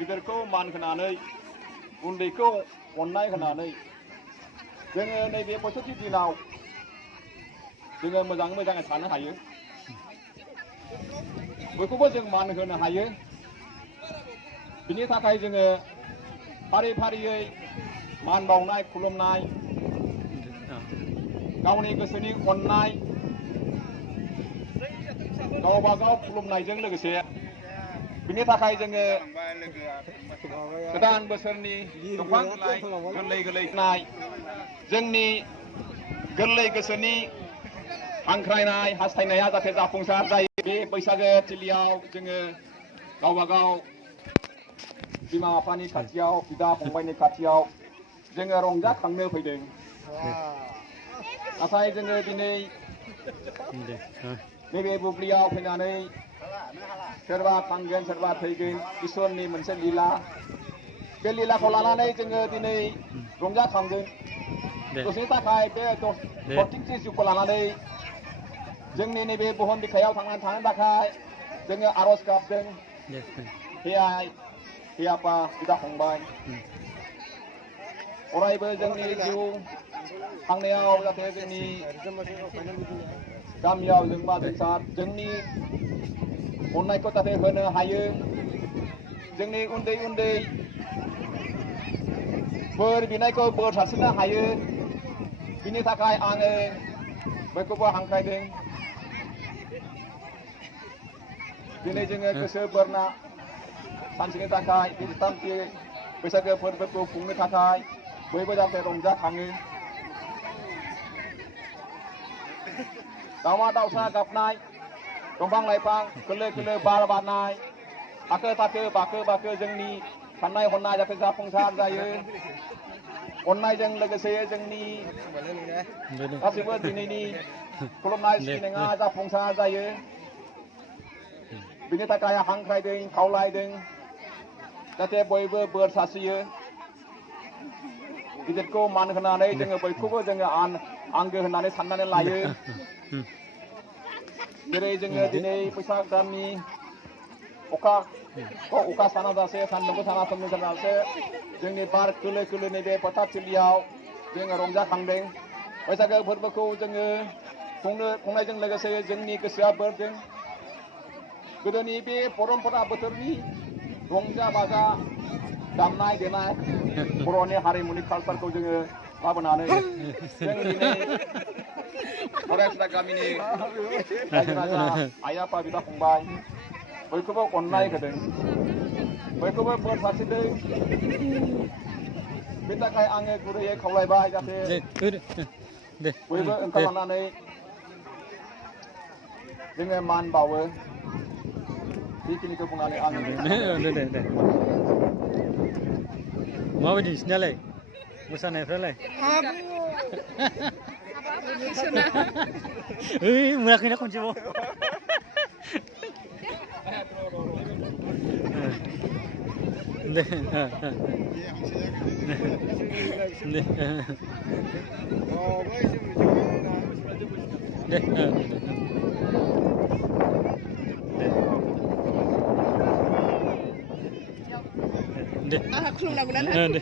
गिदिरखौ मान होनानै उन्दैखौ अननाय होनानै जोङो नैबे बोसोरनि दिनाव जोङो मोजाङै मोजाङै थानो हायो बयखौबो जों मान होनो हायो बिनि थाखाय जोङो फारि फारियै मान बावनाय खुलुमनाय गावनि गोसोनि अननाय गावबा गाव खुलुमनायजों लोगोसे बिनि थाखाय जोङो गोदान बोसोरनि दंफां बिलाइ गोरलै गोरलै नाय जोंनि गोरलै गोसोनि हांख्रायनाय हास्थायनाया जाहाथे जाफुंसार जायो बे बैसागो थिलियाव जोङो गावबा गाव बिमा बिफानि खाथियाव बिदा फंबायनि खाथियाव जोङो रंजाखांनो फैदों नाथाय जोङो दिनै नैबे बुब्लियाव फैनानै सोरबा थांगोन सोरबा थैगोन इसोरनि मोनसे लीला बे लीलाखौ लानानै जोङो दिनै रंजाखांदों दसेनि थाखाय बे थरथिंसे जिउखौ लानानै जोंनि नैबे बुहुम बिखायाव थांनानै थानो थाखाय जोङो आर'ज गाबदों हे आइ हे आफा बिदा फंबाय अरायबो जोंनि जिउ थांनायाव जाहाथे जोंनि गामियाव जोंबा जोंनि अननायखौ जाहाथे होनो हायो जोंनि उन्दै उन्दै बोर बिनायखौ बोर सारस्रिनो हायो बिनि थाखाय आङो बयखौबो हांख्रायदों दिनै जोङो गोसो बोरना सानसेनि थाखाय बे जिथामथि बैसागो फोरबोखौ खुंनो थाखाय बयबो जाहाथे रंजाखाङो दाउमा दाउसा गाबनाय दंफां लाइफां खोलो खोलो बार बारनाय थाखो थाखो बाखो बाखो जोंनि साननाय हनाय जाहाथे जाफुंसार जायो अननायजों लोगोसे जोंनि गासैबो दिनैनि खुलुमनाय सिबिनाया जाफुंसार जायो बिनि थाखाय हांख्रायदों खावलायदों जाहाथे बयबो बोर सारस्रियो गिदिरखौ मान होनानै जोङो बयखौबो जोङो आंगो होननानै साननानै लायो जेरै जोङो दिनै बैसाग दाननि अखा साना जासे सान्दुंबो साना सान्दुं जासे जोंनि बार खोलो खोलो नैबे फोथारथिलियाव जोङो रंजाखांदों बैसागो फोरबोखौ जोङो खुंनायजों लोगोसे जोंनि गोसोआ बोरदों गोदोनि बे परम्परा बोथोरनि रंजा बाजा दामनाय देनाय बर'नि हारिमुनि कालसारखौ जोङो लाबोनानै जों दिनै फरायसाला गामिनि रायजो राजा आइ आफा बिदा फंबाय बयखौबो अननाय होदों बयखौबो बोर सारस्रिदों बेनि थाखाय आङो गुरैयै खावलायबाय जाहाथे बयबो ओंखारलांनानै जोङो मान बावो बेखिनिखौ बुंनानै आङो माबायदि नोंसिनालाय मोसानायफ्रालाय मोनाखैना खनसेबाव दे आंहा खुलुमनांगौ ना दे